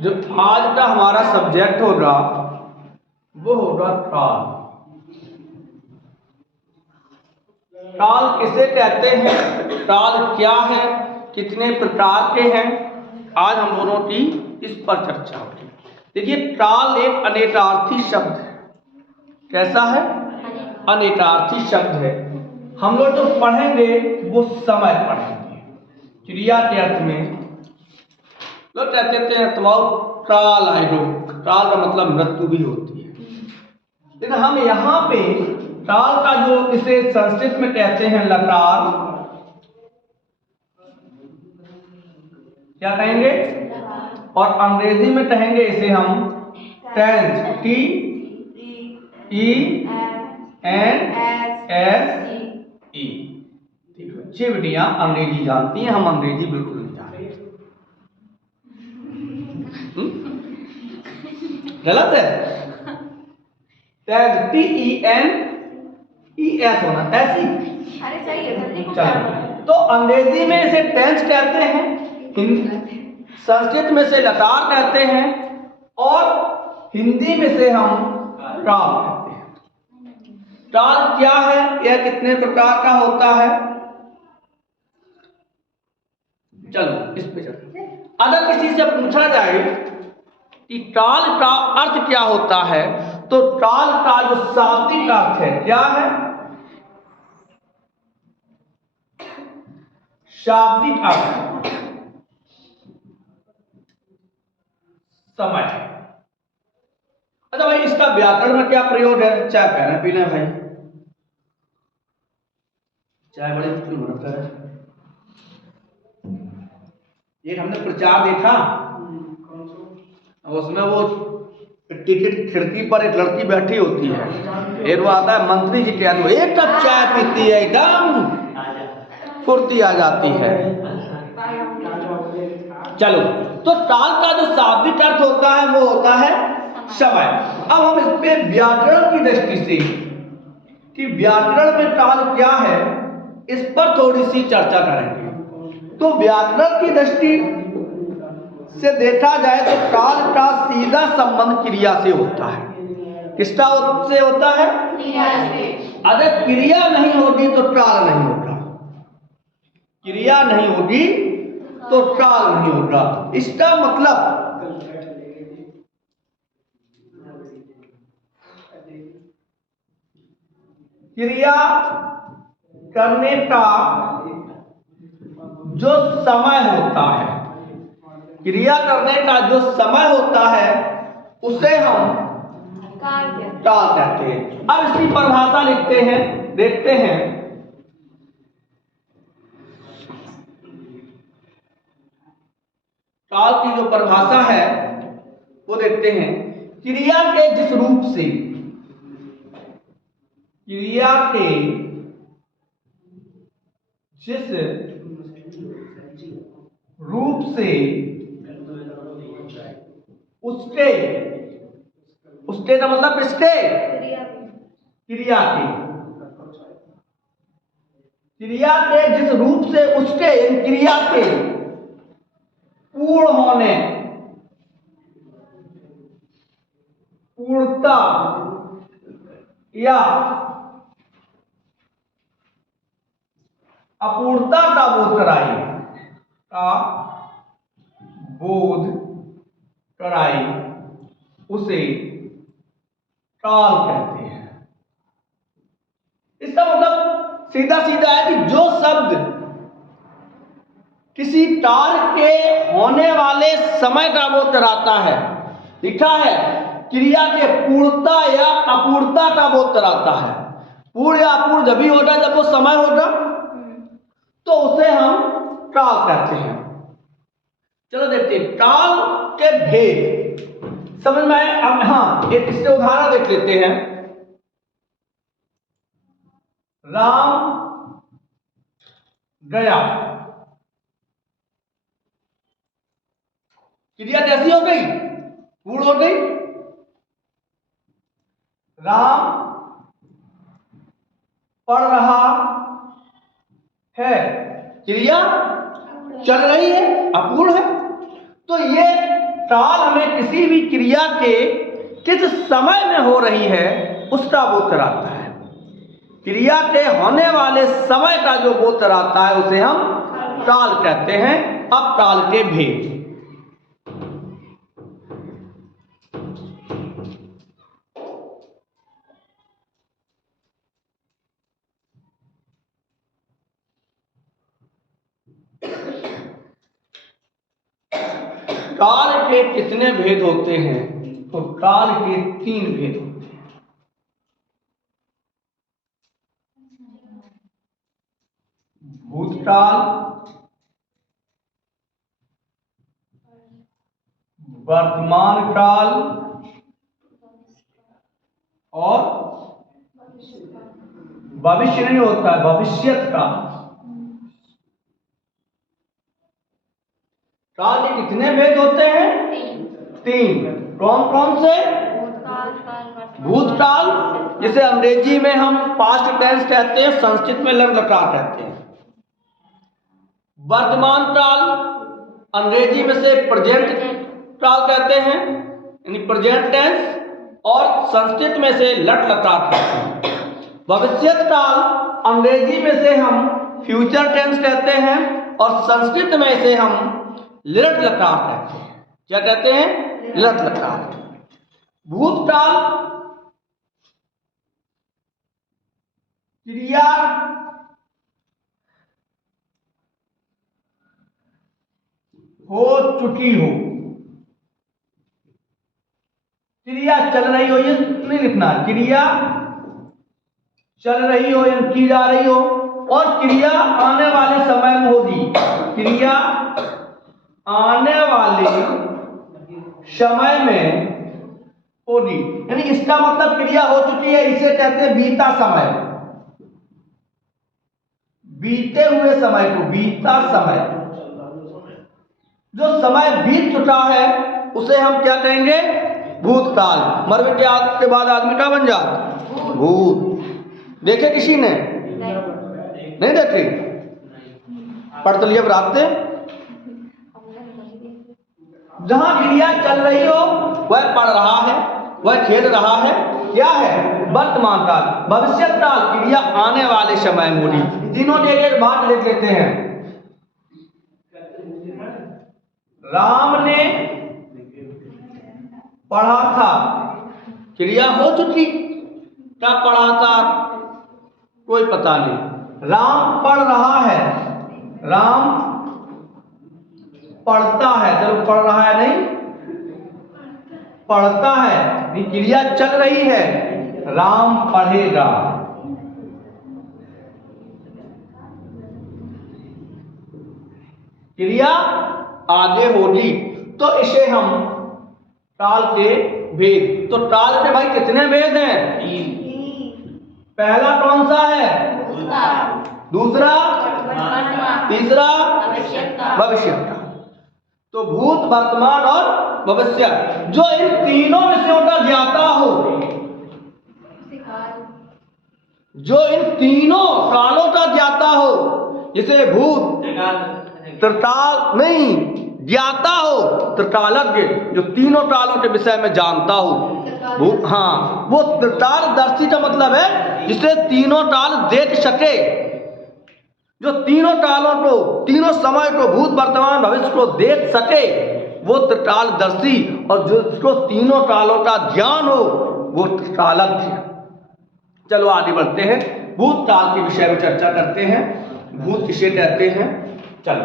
जो आज का हमारा सब्जेक्ट होगा वो होगा काल। काल किसे कहते हैं, काल क्या है, कितने प्रकार के हैं, आज हम दोनों की इस पर चर्चा होगी। देखिए, काल एक अनेकार्थी शब्द है। कैसा है? अनेकार्थी शब्द है। हम लोग जो पढ़ेंगे वो समय पढ़ेंगे। क्रिया के अर्थ में लोग कहते थे काल आएगा, काल का मतलब मृत्यु भी होती है, लेकिन हम यहाँ पे काल का जो इसे संस्कृत में कहते हैं लकार, क्या कहेंगे, और अंग्रेजी में कहेंगे इसे हम tense, T E N S E. अच्छी बेटियां अंग्रेजी जानती हैं, हम अंग्रेजी बिल्कुल नहीं जानते। गलत है। Tense, T E N E S होना, ऐसी। अरे सही है। चलो, तो अंग्रेजी में इसे टेंस कहते हैं, संस्कृत में से लकार कहते हैं, और हिंदी में से हम काल कहते हैं। काल क्या है, यह कितने प्रकार का होता है, चलो इस पे चलते। अगर किसी से पूछा जाए कि काल का अर्थ क्या होता है, तो काल का जो शाब्दिक अर्थ है क्या है, शाब्दिक अर्थ समय। अच्छा भाई, इसका व्याकरण में क्या प्रयोग है? चाय पहले पी लें भाई, चाय बड़ी मुश्किल बनता है। ये हमने प्रचार देखा, उसमें वो टिकट खिड़की पर एक लड़की बैठी होती है, एक वो आता है मंत्री जी क्या, एक कप चाय पीती है, एकदम फुर्ती आ जाती है। चलो, तो काल का जो शाब्दिक अर्थ होता है वो होता है समय। अब हम इस पे व्याकरण की दृष्टि से कि व्याकरण में काल क्या है, इस पर थोड़ी सी चर्चा करेंगे। तो व्याकरण की दृष्टि से देखा जाए तो काल का सीधा संबंध क्रिया से होता है। किसका से होता है? क्रिया से। अगर क्रिया नहीं होगी तो काल नहीं होगा, क्रिया नहीं होगी तो काल नहीं होगा। इसका मतलब क्रिया करने का जो समय होता है, क्रिया करने का जो समय होता है उसे हम काल कहते हैं। अब इसकी परिभाषा लिखते हैं, देखते हैं। काल की जो परिभाषा है वो देखते हैं। क्रिया के जिस रूप से, क्रिया के जिस रूप से उसके, उसके का मतलब किसके, क्रिया के, क्रिया के जिस रूप से उसके, क्रिया के पूर्ण होने, पूर्णता या अपूर्णता का बोध कराई, का बोध कराई, उसे काल कहते हैं। इसका मतलब सीधा सीधा है कि जो शब्द किसी कार्य के होने वाले समय का बोध कराता है, लिखा है क्रिया के पूर्णता या अपूर्णता का बोध कराता है। पूर्ण या अपूर्ण जब भी होगा जब वो समय होगा, तो उसे हम काल कहते हैं। चलो देखते हैं काल के भेद समझ में आए। अब हाँ, एक इससे उदाहरण देख लेते हैं। राम गया, क्रिया कैसी हो गई, पूर्ण हो गई। राम पढ़ रहा है, क्रिया चल रही है, अपूर्ण है। तो ये टाल हमें किसी भी क्रिया के किस समय में हो रही है उसका बोध कराता है। क्रिया के होने वाले समय का जो बोध कराता है उसे हम टाल कहते हैं। अब टाल के भेद। टाल के कितने भेद होते हैं? तो टाल के 3 भेद होते हैं। भूतकाल, वर्तमान काल और भविष्य नहीं होता है, भविष्यत काल। काल के कितने भेद होते हैं? 3। कौन कौन से? भूतकाल, जिसे अंग्रेजी में हम पास्ट टेंस कहते हैं, संस्कृत में लंग लकार कहते हैं। वर्तमान काल, अंग्रेजी में से प्रेजेंट काल कहते हैं, यानी प्रेजेंट टेंस, और संस्कृत में से लट लकार कहते हैं। भविष्यत काल, अंग्रेजी में से हम फ्यूचर टेंस कहते हैं और संस्कृत में से हम लिट लकार कहते हैं। क्या कहते हैं? लिट लकार। भूतकाल क्रिया हो चुकी हो, क्रिया चल रही हो, ये नहीं लिखना, क्रिया चल रही हो या की जा रही हो, और क्रिया आने वाले समय में होगी। क्रिया आने वाले समय में होगी, यानी इसका मतलब क्रिया हो चुकी है, इसे कहते हैं बीता समय। बीते हुए समय को बीता समय। जो समय बीत चुका है उसे हम क्या कहेंगे? भूतकाल। मर के बाद आदमी क्या बन जाता? भूत। देखे किसी ने? नहीं देखे? पढ़ तो लिया बराते। जहां क्रिया चल रही हो वह पढ़ रहा है, वह खेल रहा है, क्या है? वर्तमान काल। भविष्य काल, क्रिया आने वाले समय में होगी। तीनों के एक बात लिख लेते हैं। राम ने पढ़ा था, क्रिया हो चुकी। क्या पढ़ा था? कोई पता नहीं। राम पढ़ रहा है, राम पढ़ता है, चलो पढ़ रहा है नहीं, पढ़ता है, ये क्रिया चल रही है। राम पढ़ेगा। क्रिया आगे होगी, तो इसे हम काल के भेद। तो काल के भाई कितने भेद हैं? पहला कौन सा है? दूसरा, तीसरा भविष्य का। तो भूत, वर्तमान और भविष्य, जो इन तीनों विषयों का ज्ञाता हो, जो इन तीनों कालों का ज्ञाता हो, जिसे भूत त्रिकाल नहीं ज्ञाता हो, त्रिकालज्ञ, जो तीनों कालों के विषय में जानता हो, भूत, हाँ, वो त्रिकालदर्शी का मतलब है जिसे तीनों काल देख सके। जो तीनों कालों को, तीनों समय को, भूत, वर्तमान, भविष्य को देख सके, वो त्रिकालदर्शी। और जिसको तीनों कालों का ज्ञान हो वो त्रिकालज्ञ। चलो आगे बढ़ते हैं, भूतकाल के विषय में चर्चा करते हैं। भूत किसे कहते हैं? चलो,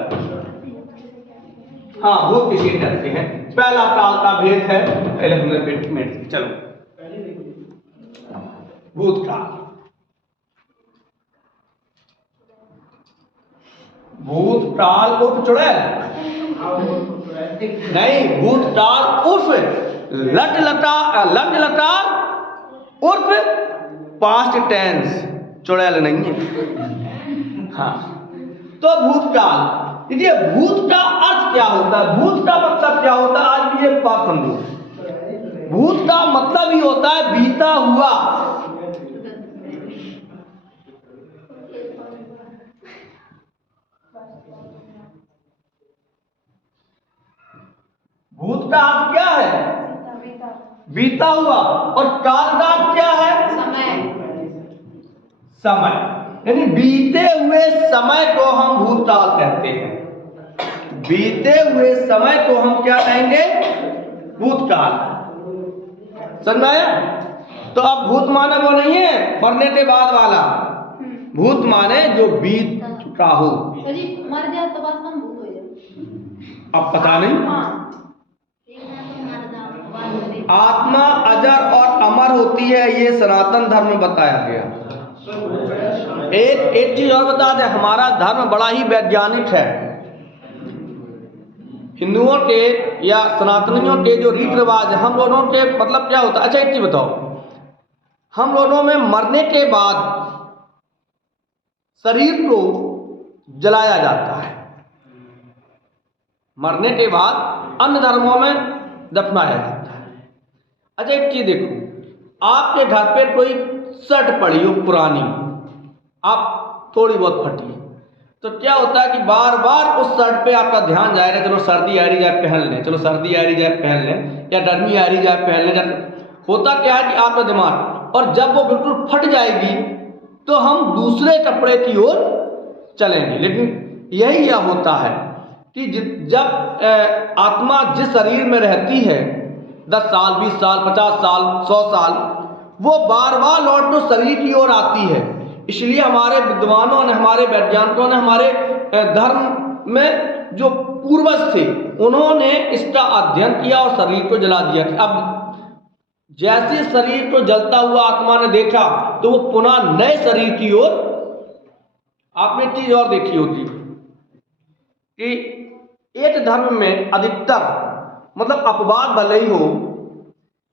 हाँ, भूत किसे कहते हैं? पहला काल का भेद है, पहले हमने भेद। चलो, भूतकाल। भूतकाल उर्फ चुड़ैल नहीं, भूतकाल उर्फ लट लकार उर्फ पास्ट टेंस, चुड़ैल नहीं है। हाँ, तो भूतकाल, देखिए भूत का अर्थ क्या होता है? भूत का मतलब क्या होता है? आज भी ये बात समझो। भूत का मतलब ही होता है बीता हुआ। भूत भूत का अर्थ क्या है? बीता बीता हुआ। और काल का अर्थ क्या है? समय समय। यानी बीते हुए समय को हम भूतकाल कहते हैं। बीते हुए समय को हम क्या कहेंगे? भूतकाल। समझ में आया? तो अब भूत माने वो नहीं है मरने के बाद वाला, भूत माने जो बीत चुका हो। जी मर जाए तो बस हम भूत हो जाए। अब पता नहीं। आत्मा अजर और अमर होती है, ये सनातन धर्म में बताया गया। एक चीज और बता दें, हमारा धर्म बड़ा ही वैज्ञानिक है। हिंदुओं के या सनातनियों के जो रीति रिवाज है, हम लोगों के मतलब क्या होता है? अच्छा एक चीज बताओ, हम लोगों में मरने के बाद शरीर को जलाया जाता है, मरने के बाद अन्य धर्मों में दफनाया जाता है। अच्छा एक चीज देखो, आपके घर पे कोई शर्ट पड़ी हो पुरानी, आप थोड़ी बहुत फटी, तो क्या होता है कि बार बार उस शर्ट पे आपका ध्यान जाएगा, चलो सर्दी आ रही जाए पहन लें, चलो सर्दी आ रही जाए पहन लें, या गर्मी आ रही जाए पहन लें। होता क्या है कि आपका दिमाग, और जब वो बिल्कुल फट जाएगी तो हम दूसरे कपड़े की ओर चलेंगे। लेकिन यही यह होता है कि जब आत्मा जिस शरीर में रहती है 10 साल 20 साल 50 साल 100 साल, वो बार बार लौट तो शरीर की ओर आती है। इसलिए हमारे विद्वानों ने, हमारे वैज्ञानिकों ने, हमारे धर्म में जो पूर्वज थे, उन्होंने इसका अध्ययन किया और शरीर को जला दिया। अब जैसे शरीर को जलता हुआ आत्मा ने देखा तो वो पुनः नए शरीर की ओर। आपने चीज और देखी होगी कि एक धर्म में अधिकतर, मतलब अपवाद भले ही हो,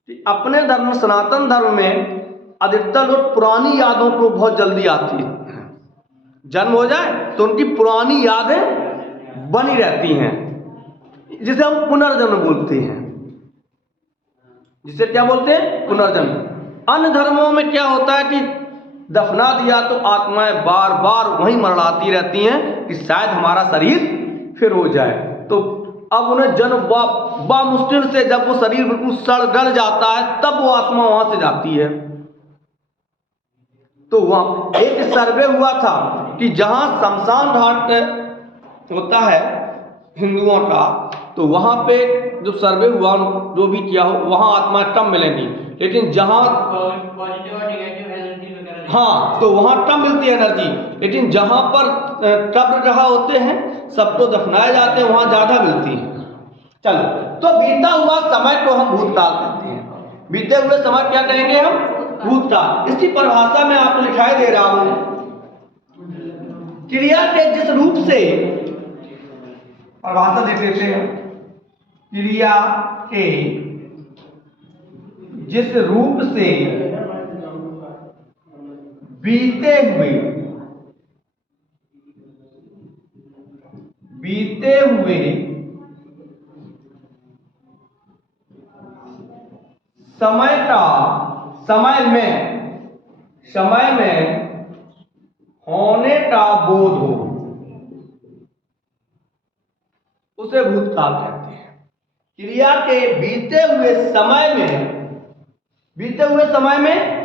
कि अपने धर्म सनातन धर्म में अधिकतर लोग पुरानी यादों को बहुत जल्दी आती है। जन्म हो जाए तो उनकी पुरानी यादें बनी रहती हैं, जिसे हम पुनर्जन्म बोलते हैं। जिसे क्या बोलते हैं? पुनर्जन्म। अन्य धर्मों में क्या होता है कि दफना दिया तो आत्माएं बार बार वहीं मरड़ाती रहती हैं कि शायद हमारा शरीर फिर हो जाए। तो अब उन्हें जन्म बा मुश्किल से, जब वो शरीर बिल्कुल सड़ गल जाता है, तब वो आत्मा वहां से जाती है। तो वहां एक सर्वे हुआ था कि जहां शमशान घाट होता है हिंदुओं का, तो वहां पे जो सर्वे हुआ, जो भी किया हो, वहां आत्मा कम मिलेंगी। लेकिन जहां पॉजिटिव और नेगेटिव एनर्जी वगैरह, हाँ, तो वहां कम मिलती है एनर्जी। लेकिन जहां पर कब्र जहां होते हैं, सबको दफनाए जाते हैं, वहां ज्यादा मिलती है। चलो, तो बीता हुआ समय को हम भूतकाल कहते हैं। बीते हुए समय क्या कहेंगे हम? भूतकाल। इसकी परिभाषा में आपको लिखाई दे रहा हूं। क्रिया के जिस रूप से, परिभाषा देख लेते हैं, क्रिया के जिस रूप से बीते हुए समय में होने का बोध हो, उसे भूतकाल कहते हैं। क्रिया के बीते हुए समय में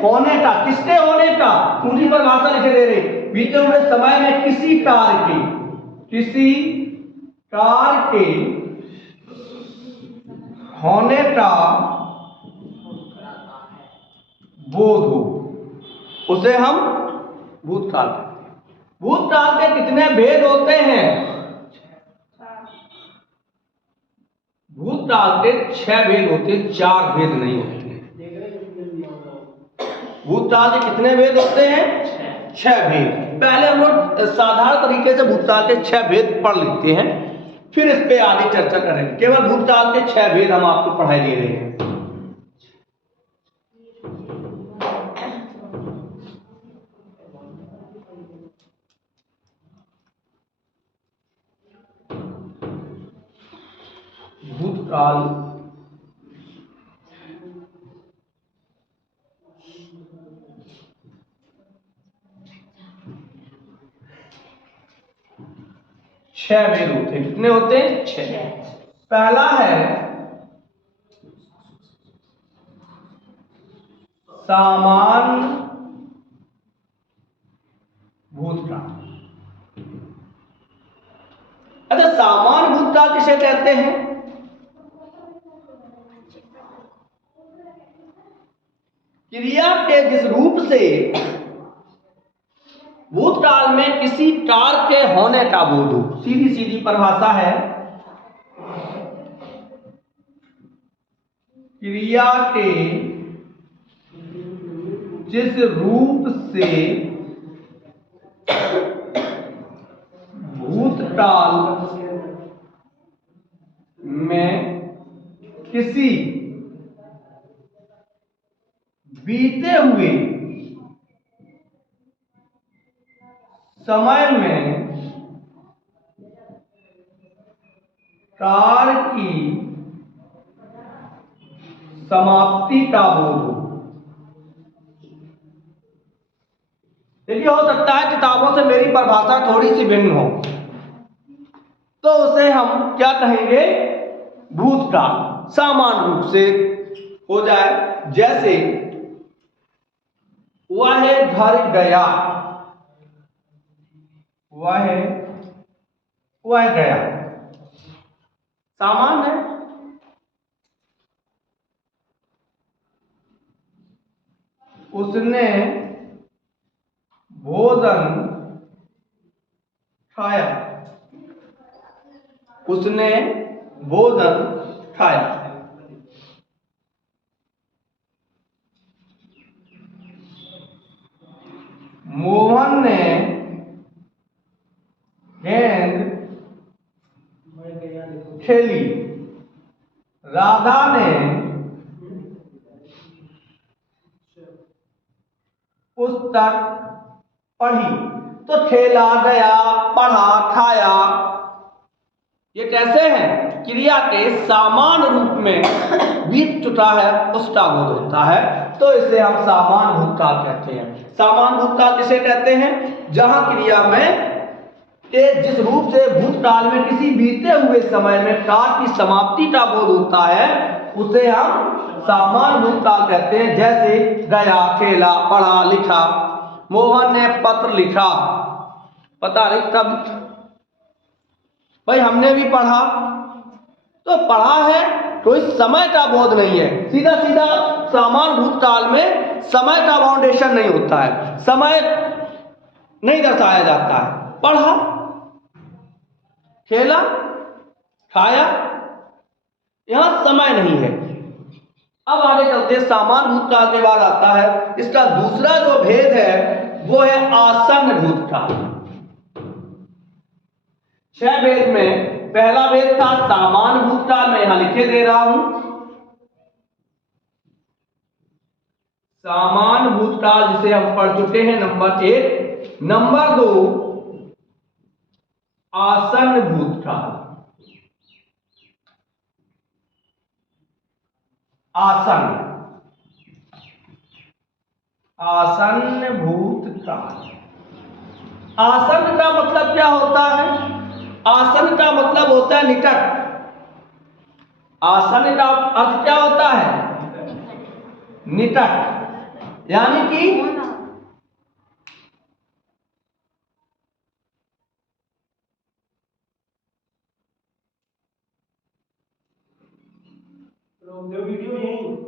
होने का, किसके होने का? उनकी परिभाषा लिखे दे रहे, बीते हुए समय में किसी कार्य के होने का बोध हो, उसे हम भूतकाल कहते हैं। भूतकाल के कितने भेद होते हैं? भूतकाल के 6 भेद होते हैं, 4 भेद नहीं होते। भूतकाल के कितने भेद होते हैं? 6 भेद। पहले हम लोग साधारण तरीके से भूतकाल के 6 भेद पढ़ लेते हैं, फिर इस पे आगे चर्चा करेंगे। केवल भूतकाल के 6 भेद हम आपको पढ़ाई दे रहे हैं। भूतकाल छह भेद होते हैं। कितने होते हैं? 6। पहला है सामान्य भूतकाल। अच्छा, सामान्य भूतकाल किसे कहते हैं? क्रिया के जिस रूप से भूतकाल में किसी कार्य के होने का बोध हो। सीधी सीधी परिभाषा है, क्रिया के जिस रूप से भूतकाल में किसी बीते हुए समय में कार्य की समाप्ति का बोध हो। देखिए, हो सकता है किताबों से मेरी परिभाषा थोड़ी सी भिन्न हो, तो उसे हम क्या कहेंगे? भूतकाल सामान्य रूप से हो जाए। जैसे वह घर गया, वह गया सामान्य है। उसने भोजन खाया, उसने भोजन खाया। मोहन ने गेंद खेली, राधा ने पुस्तक पढ़ी। तो खेला, गया, पढ़ा, खाया, ये कैसे हैं? क्रिया के सामान्य रूप में बीत चुका है, उसका बोध होता है, तो इसे हम सामान्य भूतकाल कहते हैं। सामान्य भूतकाल किसे कहते हैं? जहां क्रिया में के जिस रूप से भूतकाल में किसी बीते हुए समय में कार्य की समाप्ति का बोध होता है, उसे हम सामान्य भूतकाल कहते हैं। जैसे गया, खेला, पढ़ा, लिखा। मोहन ने पत्र लिखा, पता नहीं कब भाई हमने भी पढ़ा, तो पढ़ा है, कोई समय का बोध नहीं है। सीधा सीधा सामान्य भूतकाल में समय का बाउंडेशन नहीं होता है, समय नहीं दर्शाया जाता है। पढ़ा, खेला, खाया, यहां समय नहीं है। अब आगे चलते सामान्य भूतकाल के बाद आता है इसका दूसरा जो भेद है, वो है आसन्न भूतकाल। 6 भेद में पहला भेद था सामान्य भूतकाल, मैं यहां लिखे दे रहा हूं। सामान्य भूतकाल जिसे हम पढ़ चुके हैं, नंबर 1। नंबर 2 आसन्न भूतकाल। आसन्न भूतकाल। आसन्न का मतलब क्या होता है? आसन्न का मतलब होता है निकट। आसन्न का अर्थ क्या होता है? निकट, यानी कि वीडियो यहीं